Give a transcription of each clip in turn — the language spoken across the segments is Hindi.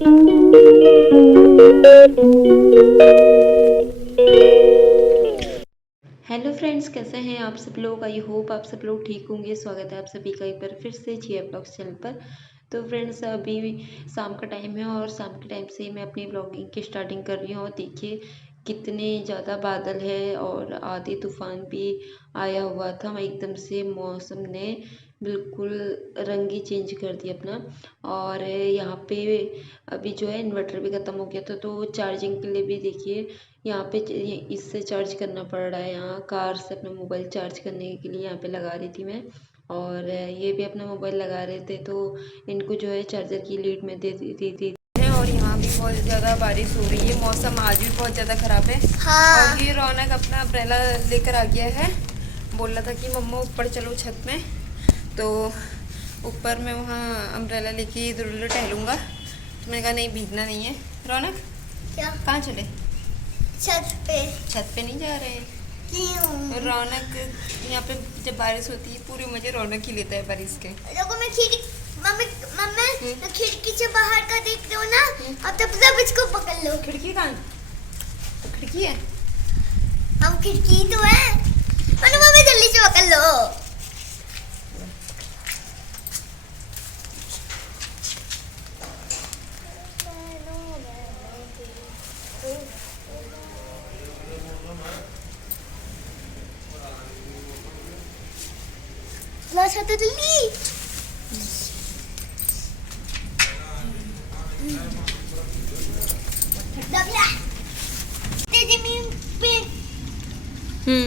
हेलो फ्रेंड्स, कैसे हैं आप सब लोग। आई होप आप सब लोग ठीक होंगे। स्वागत है आप सभी का एक बार फिर से जिया ब्लॉग्स चैनल पर। तो फ्रेंड्स, अभी शाम का टाइम है और शाम के टाइम से मैं अपनी ब्लॉगिंग की स्टार्टिंग कर रही हूँ। और देखिए कितने ज़्यादा बादल है और आधी तूफान भी आया हुआ था। एकदम से मौसम ने बिल्कुल रंग ही चेंज कर दिया अपना। और यहाँ पे अभी जो है इन्वर्टर भी ख़त्म हो गया था, तो चार्जिंग के लिए भी देखिए यहाँ पे इससे चार्ज करना पड़ रहा है। यहाँ कार से अपना मोबाइल चार्ज करने के लिए यहाँ पे लगा रही थी मैं। और ये भी अपना मोबाइल लगा रहे थे, तो इनको जो है चार्जर की लीड में दे दी थी। और यहाँ भी बहुत ज़्यादा बारिश हो रही है। मौसम आज भी बहुत ज़्यादा ख़राब है। हाँ। और ये रौनक अपना अम्ब्रेला लेकर आ गया है। बोल रहा था कि मम्मा ऊपर चलो छत में, तो ऊपर मैं वहाँ अम्ब्रेला लेके इधर उधर टहलूँगा। तो मैंने कहा नहीं, भीगना नहीं है। रौनक क्या, कहाँ चले? छत पे नहीं जा रहे। क्यों? रौनक यहाँ पे जब बारिश होती है पूरी मजे रौनक ही लेता है बारिश के। देखो मैं खिड़की से बाहर का देख रही हूँ ना। अब तब सब इसको पकड़ लो। खिड़की कहाँ? तो खिड़की है। हम खिड़की तो है। मम्मी जल्दी से पकड़ लो। satu jeli. जमीन पे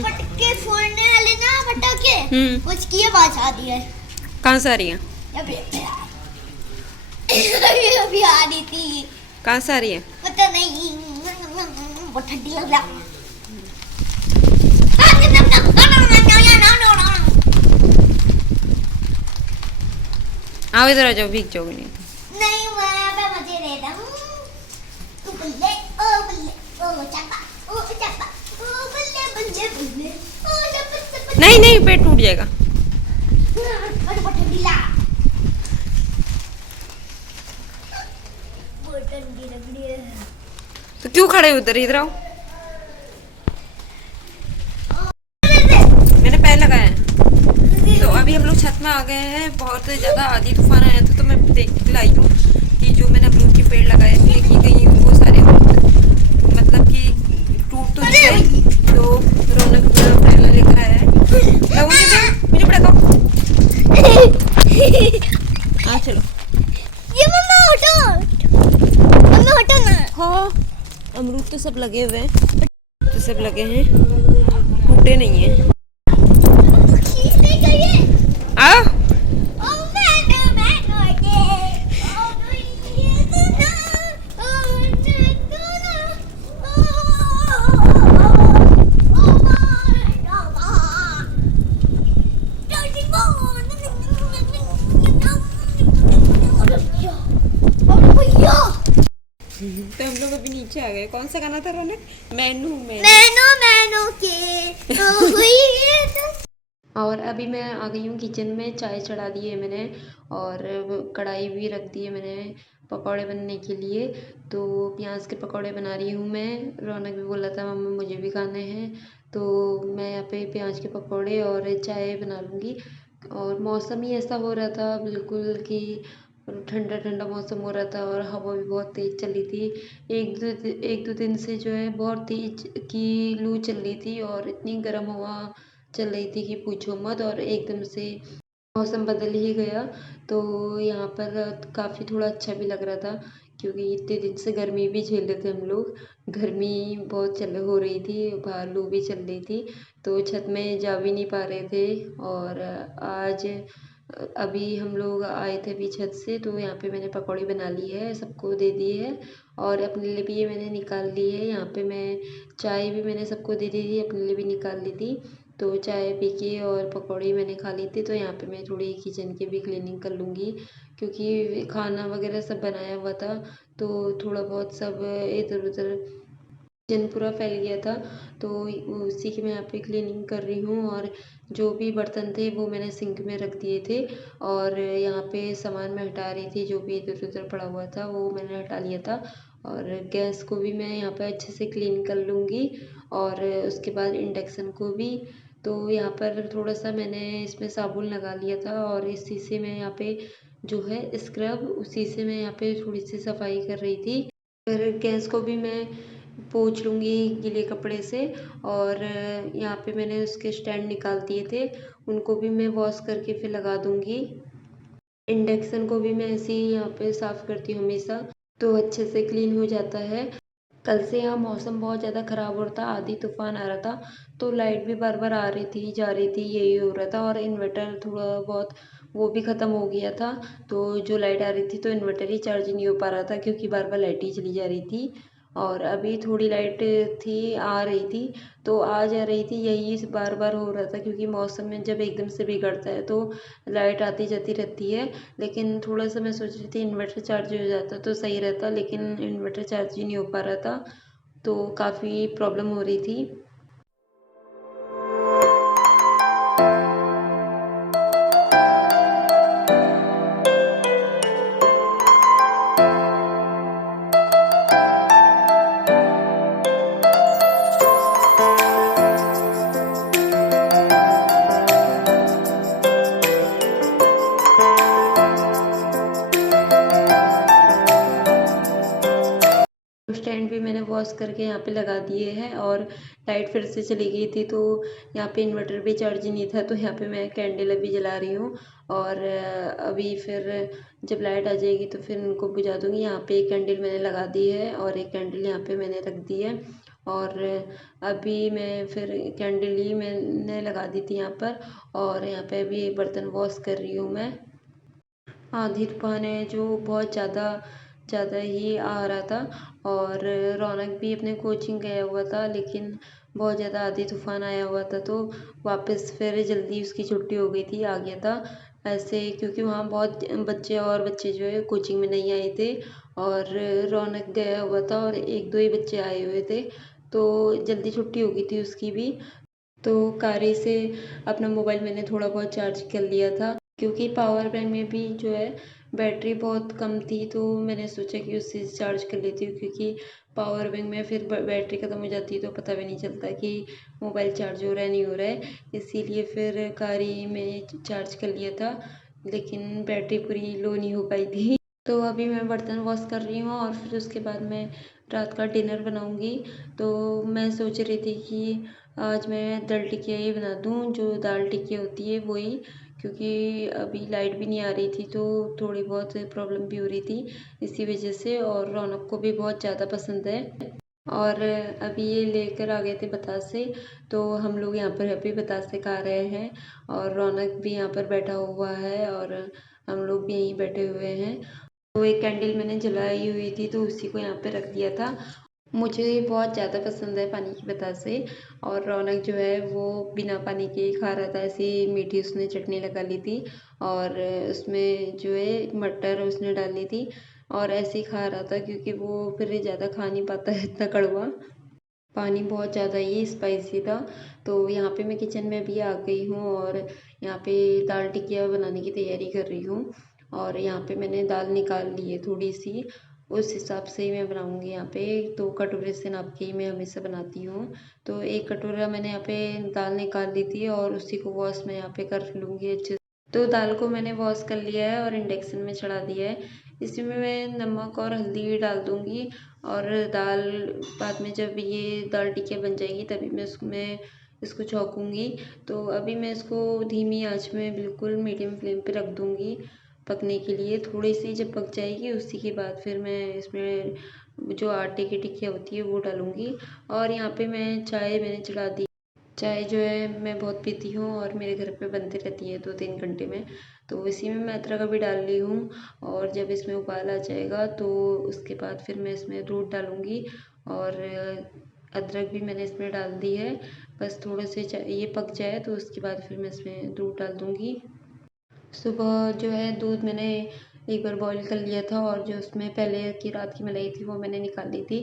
पटके फोड़ने वाले ना पटाखे, उसकी आवाज आ रही है। कहाँ से आ रही है? अभी आ रही थी। कहाँ से आ रही है? पता नहीं, बहुत ठंडी लग रहा। आओ इधर आ जाओ, भीग जाओगे नहीं। नहीं, वहाँ पे मजे रहता हूँ। बल्ले ओ बल्ले ओ चप्पा ओ चप्पा ओ बल्ले बल्ले बल्ले ओ चप्पा। नहीं नहीं, पेट टूट जाएगा। बहुत ठंडी लग रही है। तो क्यों खड़े हो उधर? इधर आओ। मैंने पैर लगाया है। तो अभी हम लोग छत में आ गए हैं। बहुत ज़्यादा आंधी तूफान आया था, तो मैं देख लाई हूँ कि जो मैंने अमरूद के पेड़ लगाए थे कि कहीं वो सारे मतलब कि टूट तो नहीं गए। तो रौनक पहला लेकर आया है। मुझे पड़ा हाँ चलो। ये मम्मा हटो ना। हाँ, अमरूद तो सब लगे हुए हैं, तो सब लगे हैं, टूटे नहीं हैं। आओ। तो हम लोग अभी नीचे आ गए। कौन सा गाना था रौनक? मैनू मैनू मैनू के और अभी मैं आ गई हूँ किचन में। चाय चढ़ा दी है मैंने और कढ़ाई भी रख दी है मैंने पकौड़े बनने के लिए। तो प्याज के पकौड़े बना रही हूँ मैं। रौनक भी बोला था मम्मा मुझे भी खाने हैं, तो मैं यहाँ पे प्याज के पकौड़े और चाय बना लूँगी। और मौसम ही ऐसा हो रहा था बिल्कुल कि ठंडा ठंडा मौसम हो रहा था और हवा भी बहुत तेज़ चल रही थी। एक दो दिन से जो है बहुत तेज़ की लू चल रही थी और इतनी गर्म हवा चल रही थी कि पूछो मत। और एकदम से मौसम बदल ही गया, तो यहाँ पर काफ़ी थोड़ा अच्छा भी लग रहा था, क्योंकि इतने दिन से गर्मी भी झेल रहे थे हम लोग। गर्मी बहुत चल हो रही थी, बाहर लू भी चल रही थी, तो छत में जा भी नहीं पा रहे थे। और आज अभी हम लोग आए थे अभी छत से, तो यहाँ पे मैंने पकौड़ी बना ली है, सबको दे दी है और अपने लिए भी ये मैंने निकाल ली है। यहाँ पे मैं चाय भी मैंने सबको दे दी थी, अपने लिए भी निकाल ली थी। तो चाय पी के और पकौड़ी मैंने खा ली थी। तो यहाँ पे मैं थोड़ी किचन की भी क्लीनिंग कर लूँगी, क्योंकि खाना वगैरह सब बनाया हुआ था, तो थोड़ा बहुत सब इधर उधर जन पूरा फैल गया था। तो उसी की मैं यहाँ पे क्लीनिंग कर रही हूँ, और जो भी बर्तन थे वो मैंने सिंक में रख दिए थे, और यहाँ पे सामान मैं हटा रही थी, जो भी इधर उधर पड़ा हुआ था वो मैंने हटा लिया था। और गैस को भी मैं यहाँ पे अच्छे से क्लीन कर लूँगी, और उसके बाद इंडक्शन को भी। तो यहाँ पर थोड़ा सा मैंने इसमें साबुन लगा लिया था, और इसी से मैं यहाँ पे जो है स्क्रब, उसी से मैं यहाँ पे थोड़ी सी सफाई कर रही थी। फिर गैस को भी मैं पोंछ लूँगी गीले कपड़े से। और यहाँ पे मैंने उसके स्टैंड निकाल दिए थे, उनको भी मैं वॉश करके फिर लगा दूँगी। इंडक्शन को भी मैं ऐसे ही यहाँ पे साफ़ करती हूँ हमेशा, तो अच्छे से क्लीन हो जाता है। कल से यहाँ मौसम बहुत ज़्यादा ख़राब हो रहा था, आंधी तूफ़ान आ रहा था, तो लाइट भी बार-बार आ रही थी, जा रही थी, यही हो रहा था। और इन्वर्टर थोड़ा बहुत वो भी ख़त्म हो गया था, तो जो लाइट आ रही थी तो इन्वर्टर ही चार्ज नहीं हो पा रहा था, क्योंकि बार-बार लाइट ही चली जा रही थी। और अभी थोड़ी लाइट थी, आ रही थी, तो आ जा रही थी, यही बार-बार हो रहा था, क्योंकि मौसम में जब एकदम से बिगड़ता है तो लाइट आती-जाती रहती है। लेकिन थोड़ा-सा मैं सोच रही थी इन्वर्टर चार्ज हो जाता तो सही रहता, लेकिन इन्वर्टर चार्ज ही नहीं हो पा रहा था, तो काफ़ी प्रॉब्लम हो रही थी। स्टैंड भी मैंने वॉश करके यहाँ पे लगा दिए हैं, और लाइट फिर से चली गई थी, तो यहाँ पे इन्वर्टर भी चार्ज नहीं था, तो यहाँ पे मैं कैंडल अभी जला रही हूँ। और अभी फिर जब लाइट आ जाएगी तो फिर उनको बुझा दूँगी। यहाँ पे एक कैंडल मैंने लगा दी है, और एक कैंडल यहाँ पे मैंने रख दी है। और अभी मैं फिर कैंडल ही मैंने लगा दी थी यहाँ पर, और यहाँ पे अभी बर्तन वॉश कर रही हूँ मैं। आंधी तूफान है जो बहुत ज़्यादा ज़्यादा ही आ रहा था, और रौनक भी अपने कोचिंग गया हुआ था, लेकिन बहुत ज़्यादा आंधी तूफान आया हुआ था, तो वापस फिर जल्दी उसकी छुट्टी हो गई थी, आ गया था ऐसे, क्योंकि वहाँ बहुत बच्चे जो है कोचिंग में नहीं आए थे, और रौनक गया हुआ था और एक दो ही बच्चे आए हुए थे, तो जल्दी छुट्टी हो गई थी उसकी भी। तो कारी से अपना मोबाइल मैंने थोड़ा बहुत चार्ज कर लिया था, क्योंकि पावर बैंक में भी जो है बैटरी बहुत कम थी, तो मैंने सोचा कि उससे चार्ज कर लेती हूँ, क्योंकि पावर बैंक में फिर बैटरी ख़त्म हो जाती है तो पता भी नहीं चलता कि मोबाइल चार्ज हो रहा है नहीं हो रहा है। इसीलिए फिर कारी में चार्ज कर लिया था, लेकिन बैटरी पूरी लो नहीं हो पाई थी। तो अभी मैं बर्तन वॉश कर रही हूँ, और फिर उसके बाद मैं रात का डिनर बनाऊँगी। तो मैं सोच रही थी कि आज मैं दाल टिकिया ही बना दूँ, जो दाल टिकिया होती है वही, क्योंकि अभी लाइट भी नहीं आ रही थी, तो थोड़ी बहुत प्रॉब्लम भी हो रही थी इसी वजह से। और रौनक को भी बहुत ज़्यादा पसंद है, और अभी ये लेकर आ गए थे बतासे, तो हम लोग यहाँ पर अभी बतासे खा रहे हैं, और रौनक भी यहाँ पर बैठा हुआ है, और हम लोग भी यहीं बैठे हुए हैं। तो एक कैंडल मैंने जलाई हुई थी, तो उसी को यहाँ पे रख दिया था। मुझे बहुत ज़्यादा पसंद है पानी की बतासे, और रौनक जो है वो बिना पानी के ही खा रहा था, ऐसी मीठी उसने चटनी लगा ली थी, और उसमें जो है मटर उसने डाल ली थी, और ऐसे ही खा रहा था, क्योंकि वो फिर ज़्यादा खा नहीं पाता है इतना कड़वा। पानी बहुत ज़्यादा ही स्पाइसी था। तो यहाँ पे मैं किचन में भी आ गई हूँ, और यहाँ पे दाल टिकिया बनाने की तैयारी कर रही हूँ, और यहाँ पे मैंने दाल निकाल ली है थोड़ी सी, उस हिसाब से ही मैं बनाऊँगी। यहाँ पे 2 कटोरे से नाप के ही मैं हमेशा बनाती हूँ। तो 1 कटोरा मैंने यहाँ पे दाल निकाल ली थी, और उसी को वॉश मैं यहाँ पे कर लूँगी अच्छे से। तो दाल को मैंने वॉश कर लिया है और इंडक्शन में चढ़ा दिया है। इसमें मैं नमक और हल्दी डाल दूँगी, और दाल बाद में जब ये दाल टिकिया बन जाएगी तभी मैं उसमें इसको छौंकूँगी। तो अभी मैं इसको धीमी आँच में बिल्कुल मीडियम फ्लेम पे रख दूँगी पकने के लिए। थोड़ी सी जब पक जाएगी उसी के बाद फिर मैं इसमें जो आटे की टिकिया होती है वो डालूँगी। और यहाँ पे मैं चाय मैंने चढ़ा दी। चाय जो है मैं बहुत पीती हूँ, और मेरे घर पे बनती रहती है 2-3 घंटे में, तो इसी में मैं अदरक अभी डाल रही हूँ। और जब इसमें उबाल आ जाएगा तो उसके बाद फिर मैं इसमें दूध डालूँगी, और अदरक भी मैंने इसमें डाल दी है। बस थोड़े से ये पक जाए तो उसके बाद फिर मैं इसमें दूध डाल दूँगी। सुबह जो है दूध मैंने एक बार बॉईल कर लिया था और जो उसमें पहले की रात की मलाई थी वो मैंने निकाल ली थी।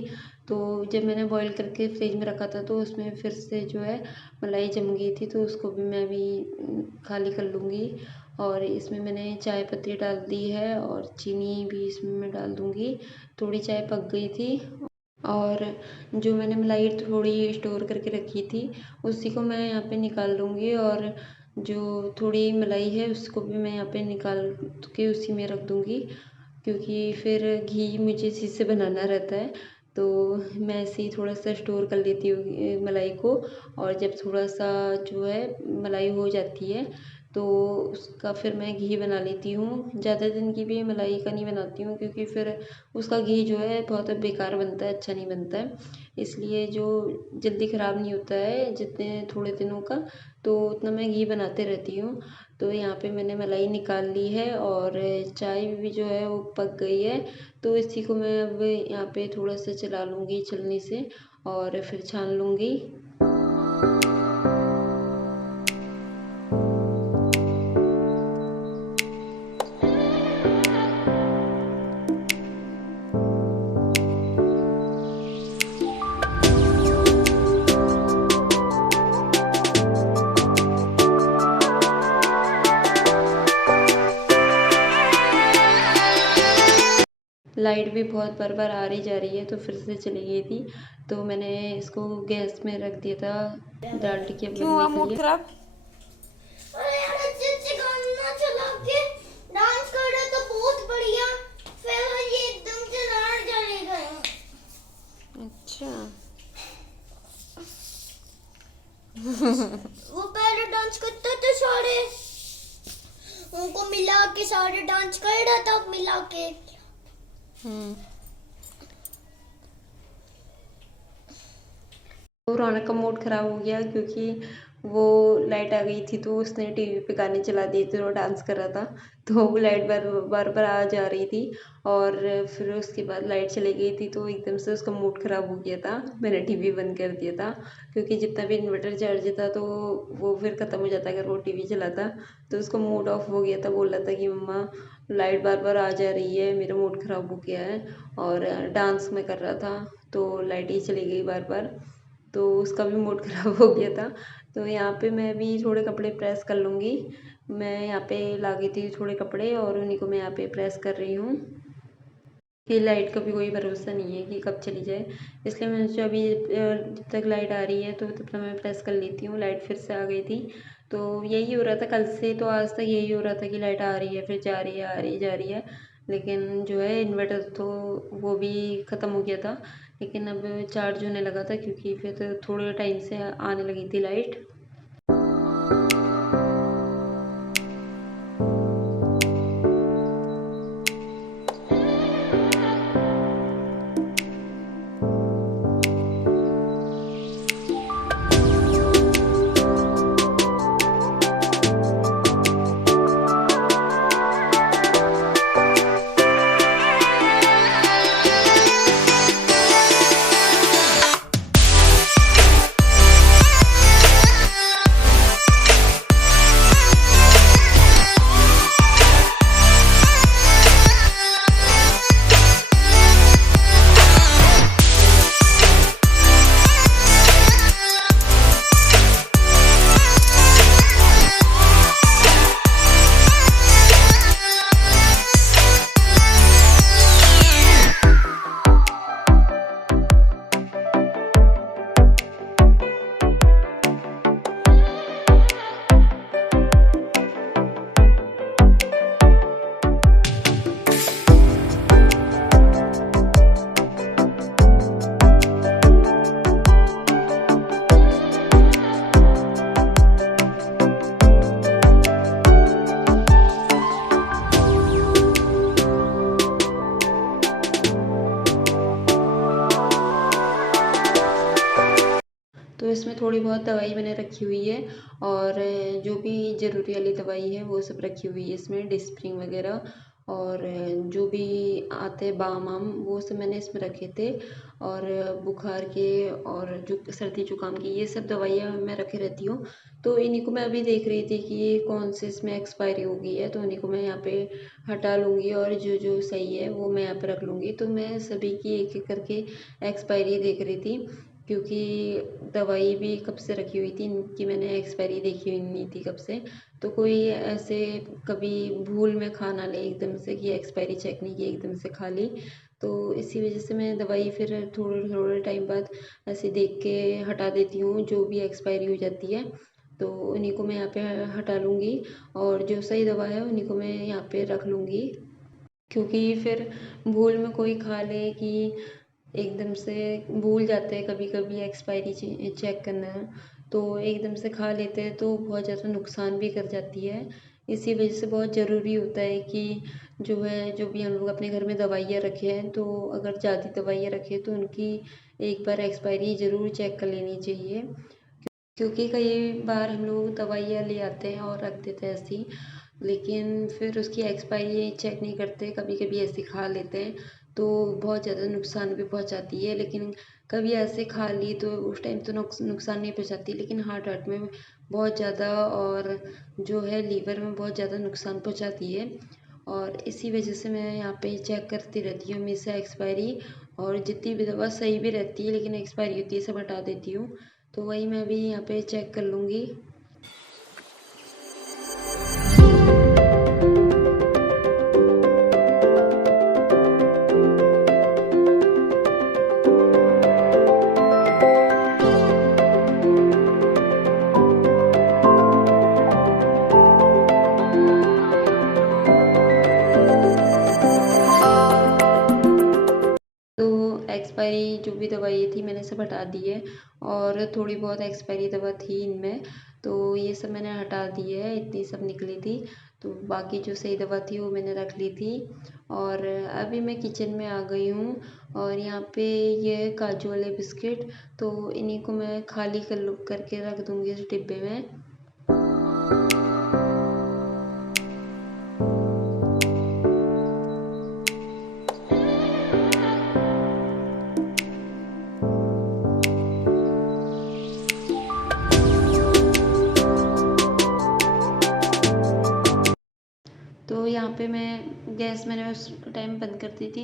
तो जब मैंने बॉईल करके फ्रिज में रखा था तो उसमें फिर से जो है मलाई जम गई थी, तो उसको भी मैं अभी खाली कर लूँगी। और इसमें मैंने चाय पत्ती डाल दी है और चीनी भी इसमें मैं डाल दूँगी। थोड़ी चाय पक गई थी और जो मैंने मलाई थोड़ी स्टोर करके रखी थी उसी को मैं यहाँ पे निकाल लूँगी, और जो थोड़ी मलाई है उसको भी मैं यहाँ पे निकाल के उसी में रख दूँगी, क्योंकि फिर घी मुझे इसी से बनाना रहता है। तो मैं ऐसे ही थोड़ा सा स्टोर कर लेती हूँ मलाई को, और जब थोड़ा सा जो है मलाई हो जाती है तो उसका फिर मैं घी बना लेती हूँ। ज़्यादा दिन की भी मलाई का नहीं बनाती हूँ, क्योंकि फिर उसका घी जो है बहुत बेकार बनता है, अच्छा नहीं बनता है। इसलिए जो जल्दी ख़राब नहीं होता है जितने थोड़े दिनों का, तो उतना मैं घी बनाते रहती हूँ। तो यहाँ पे मैंने मलाई निकाल ली है और चाय भी जो है वो पक गई है। तो इसी को मैं अब यहाँ पे थोड़ा सा चला लूँगी छलनी से और फिर छान लूँगी। लाइट भी बहुत बार बार आ रही जा रही है तो फिर से चली गई थी, तो मैंने इसको गैस में रख दिया था दाल टिकिया क्यों हुआ बनने के मूड लिए। खराब? अरे यार अच्छे अच्छे गाना चला के डांस कर रहे तो बहुत बढ़िया, फिर ये एकदम से राड चले गए। अच्छा। वो पहले डांस करते थे सारे, उनको मिला के सारे डांस कर रहा था मिला के। तो रौनक का मूड ख़राब हो गया, क्योंकि वो लाइट आ गई थी तो उसने टीवी पे गाने चला दिए थे और डांस कर रहा था। तो वो लाइट बार बार बार आ जा रही थी और फिर उसके बाद लाइट चली गई थी, तो एकदम से उसका मूड ख़राब हो गया था। मैंने टीवी बंद कर दिया था, क्योंकि जितना भी इन्वर्टर चार्ज था तो वो फिर ख़त्म हो जाता अगर वो टीवी चलाता। तो उसका मूड ऑफ हो गया था, बोल रहा था कि मम्मा लाइट बार बार आ जा रही है, मेरा मूड ख़राब हो गया है। और डांस में कर रहा था तो लाइट ही चली गई बार बार, तो उसका भी मूड ख़राब हो गया था। तो यहाँ पे मैं भी थोड़े कपड़े प्रेस कर लूँगी। मैं यहाँ पे ला गई थी थोड़े कपड़े और उन्हीं को मैं यहाँ पे प्रेस कर रही हूँ, कि लाइट का भी कोई भरोसा नहीं है कि कब चली जाए। इसलिए मैंने सोचा अभी जब तक लाइट आ रही है तो तब तक मैं प्रेस कर लेती हूँ। लाइट फिर से आ गई थी, तो यही हो रहा था कल से, तो आज तक यही हो रहा था कि लाइट आ रही है फिर जा रही है, आ रही जा रही है। लेकिन जो है इन्वर्टर तो वो भी ख़त्म हो गया था, लेकिन अब चार्ज होने लगा था, क्योंकि फिर थोड़े टाइम से आने लगी थी लाइट। तो इसमें थोड़ी बहुत दवाई मैंने रखी हुई है, और जो भी ज़रूरी वाली दवाई है वो सब रखी हुई है इसमें, डिस्प्रिन वगैरह। और जो भी आते बाम वाम वो सब मैंने इसमें रखे थे, और बुखार के और जो सर्दी जुकाम की ये सब दवाइयाँ मैं रखे रहती हूँ। तो इन्हीं को मैं अभी देख रही थी कि ये कौन से इसमें एक्सपायरी हो गई है, तो उन्हीं को मैं यहाँ पे हटा लूँगी और जो जो सही है वो मैं यहाँ पे रख लूँगी। तो मैं सभी की एक एक करके एक्सपायरी देख रही थी, क्योंकि दवाई भी कब से रखी हुई थी इनकी मैंने एक्सपायरी देखी हुई नहीं थी कब से। तो कोई ऐसे कभी भूल में खा ना ले एकदम से कि एक्सपायरी चेक नहीं की, एकदम से खा ली। तो इसी वजह से मैं दवाई फिर थोड़े थोड़े टाइम बाद ऐसे देख के हटा देती हूँ जो भी एक्सपायरी हो जाती है। तो उन्हीं को मैं यहाँ पे हटा लूँगी, और जो सही दवा है उन्हीं को मैं यहाँ पे रख लूँगी, क्योंकि फिर भूल में कोई खा ले कि एकदम से भूल जाते हैं कभी कभी एक्सपायरी चेक करना, तो एकदम से खा लेते हैं तो बहुत ज़्यादा नुकसान भी कर जाती है। इसी वजह से बहुत ज़रूरी होता है कि जो है जो भी हम लोग अपने घर में दवाइयाँ रखे हैं, तो अगर ज़्यादा दवाइयाँ रखें तो उनकी एक बार एक्सपायरी ज़रूर चेक कर लेनी चाहिए, क्योंकि कई बार हम लोग दवाइयाँ ले आते हैं और रख देते हैं ऐसी, लेकिन फिर उसकी एक्सपायरी चेक नहीं करते, कभी कभी ऐसे खा लेते हैं तो बहुत ज़्यादा नुकसान भी पहुंचाती है। लेकिन कभी ऐसे खा ली तो उस टाइम तो नुकसान नहीं पहुंचाती, लेकिन हार्ट हार्ट में बहुत ज़्यादा और जो है लीवर में बहुत ज़्यादा नुकसान पहुंचाती है। और इसी वजह से मैं यहाँ पे चेक करती रहती हूँ हमेशा एक्सपायरी, और जितनी भी दवा सही भी रहती है लेकिन एक्सपायरी होती है सब हटा देती हूँ। तो वही मैं भी यहाँ पे चेक कर लूँगी। तो एक्सपायरी जो भी दवाई थी मैंने सब हटा दी है, और थोड़ी बहुत एक्सपायरी दवा थी इनमें, तो ये सब मैंने हटा दी है, इतनी सब निकली थी। तो बाकी जो सही दवा थी वो मैंने रख ली थी। और अभी मैं किचन में आ गई हूँ, और यहाँ पे ये काजू वाले बिस्किट, तो इन्हीं को मैं खाली करके रख दूँगी इस डिब्बे में। तो यहाँ पे मैं गैस मैंने उस टाइम बंद कर दी थी,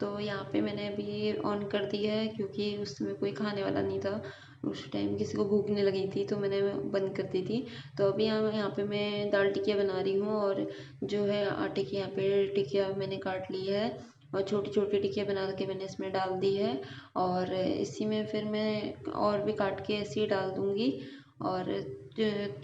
तो यहाँ पे मैंने अभी ऑन कर दिया है, क्योंकि उस समय कोई खाने वाला नहीं था, उस टाइम किसी को भूख नहीं लगी थी तो मैंने बंद कर दी थी। तो अभी यहाँ पे मैं दाल टिकिया बना रही हूँ, और जो है आटे की यहाँ पे टिकिया मैंने काट ली है, और छोटी छोटी टिकिया बना के मैंने इसमें डाल दी है, और इसी में फिर मैं और भी काट के ऐसे ही डाल दूँगी। और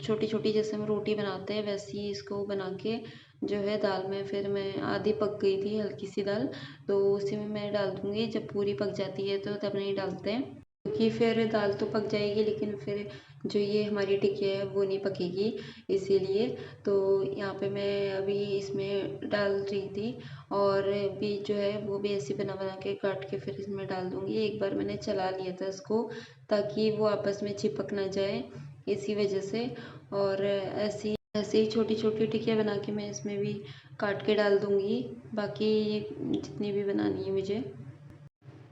छोटी छोटी जैसे हम रोटी बनाते हैं वैसे ही इसको बना के जो है दाल में, फिर मैं आधी पक गई थी हल्की सी दाल, तो उसी में मैं डाल दूँगी। जब पूरी पक जाती है तो तब नहीं डालते हैं, क्योंकि फिर दाल तो पक जाएगी लेकिन फिर जो ये हमारी टिकिया है वो नहीं पकेगी, इसीलिए। तो यहाँ पे मैं अभी इसमें डाल रही थी, और भी जो है वो भी ऐसे बना बना के काट के फिर इसमें डाल दूँगी। एक बार मैंने चला लिया था इसको, ताकि वो आपस में चिपक ना जाए, इसी वजह से। और ऐसे ही छोटी छोटी टिकिया बना के मैं इसमें भी काट के डाल दूँगी, बाकी जितनी भी बनानी है मुझे।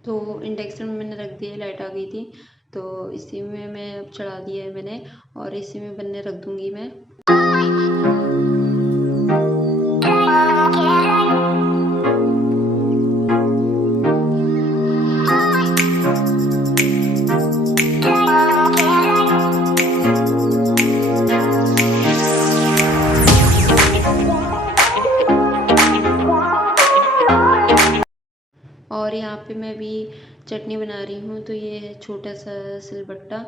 तो इंडक्शन में मैंने रख दिया, लाइट आ गई थी, तो इसी में मैं अब चढ़ा दिया है मैंने, और इसी में बनने रख दूँगी मैं। और यहाँ पे मैं भी चटनी बना रही हूँ, तो ये है छोटा सा सिलबट्टा,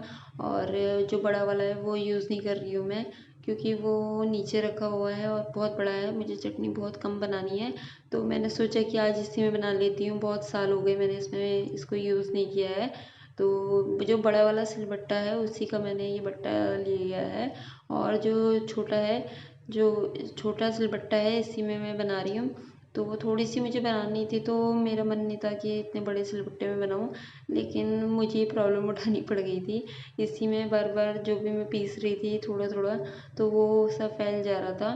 और जो बड़ा वाला है वो यूज़ नहीं कर रही हूँ मैं, क्योंकि वो नीचे रखा हुआ है और बहुत बड़ा है, मुझे चटनी बहुत कम बनानी है। तो मैंने सोचा कि आज इसी में बना लेती हूँ, बहुत साल हो गए मैंने इसमें इसको यूज़ नहीं किया है। तो जो बड़ा वाला सिलबट्टा है उसी का मैंने ये बट्टा लिया है, और जो छोटा है, जो छोटा सिलबट्टा है इसी में मैं बना रही हूँ। तो वो थोड़ी सी मुझे बनानी थी, तो मेरा मन नहीं था कि इतने बड़े सिलबट्टे में बनाऊँ, लेकिन मुझे ये प्रॉब्लम उठानी पड़ गई थी। इसी में बार बार जो भी मैं पीस रही थी थोड़ा थोड़ा, तो वो सब फैल जा रहा था।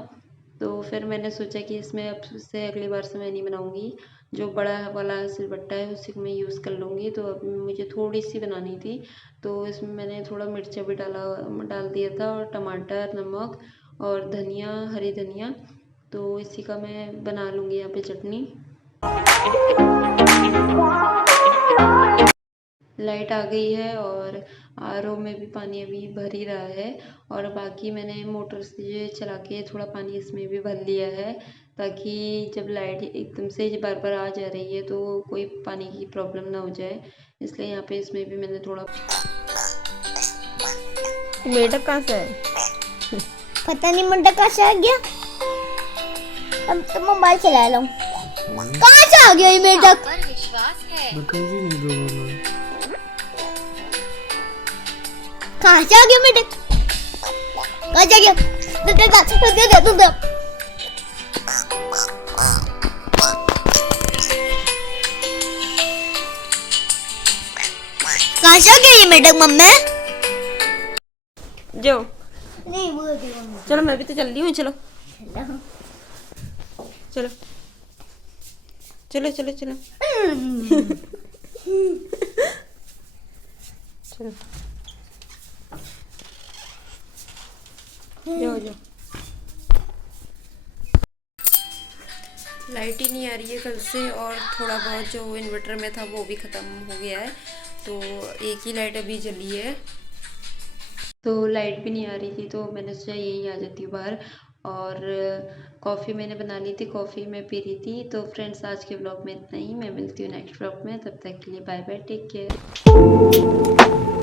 तो फिर मैंने सोचा कि इसमें अब से अगली बार से मैं नहीं बनाऊँगी, जो बड़ा वाला सिलबट्टा है उसी को मैं यूज़ कर लूँगी। तो अब मुझे थोड़ी सी बनानी थी, तो इसमें मैंने थोड़ा मिर्चा भी डाल दिया था, और टमाटर, नमक और धनिया, हरी धनिया। तो इसी का मैं बना लूँगी यहाँ पे चटनी। लाइट आ गई है और आरओ में भी पानी अभी भर ही रहा है, और बाकी मैंने मोटर से चला के थोड़ा पानी इसमें भी भर लिया है, ताकि जब लाइट एकदम से बार बार आ जा रही है तो कोई पानी की प्रॉब्लम ना हो जाए। इसलिए यहाँ पे इसमें भी मैंने थोड़ा। मेढक कहाँ से है? पता नहीं मुंडा कहाँ से आ गया। अब तो मोबाइल चला लो। कहाँ से आ गया ये मेढक? बताइए नहीं दो। कहाँ से आ गया मेढक? कहाँ से आ गया? दे। कहाँ से आ गया ये मेढक मम्मी? जो नहीं वो चलो मैं भी तो चल रही हूँ। चलो चलो चलो चलो चलो चलो जाओ जाओ। लाइट ही नहीं आ रही है कल से, और थोड़ा बहुत जो इन्वर्टर में था वो भी ख़त्म हो गया है, तो एक ही लाइट अभी जली है। तो लाइट भी नहीं आ रही थी, तो मैंने सोचा यही आ जाती हूँ बाहर। और कॉफ़ी मैंने बना ली थी, कॉफ़ी मैं पी रही थी। तो फ्रेंड्स, आज के ब्लॉग में इतना ही। मैं मिलती हूँ नेक्स्ट ब्लॉग में, तब तक के लिए बाय बाय, टेक केयर।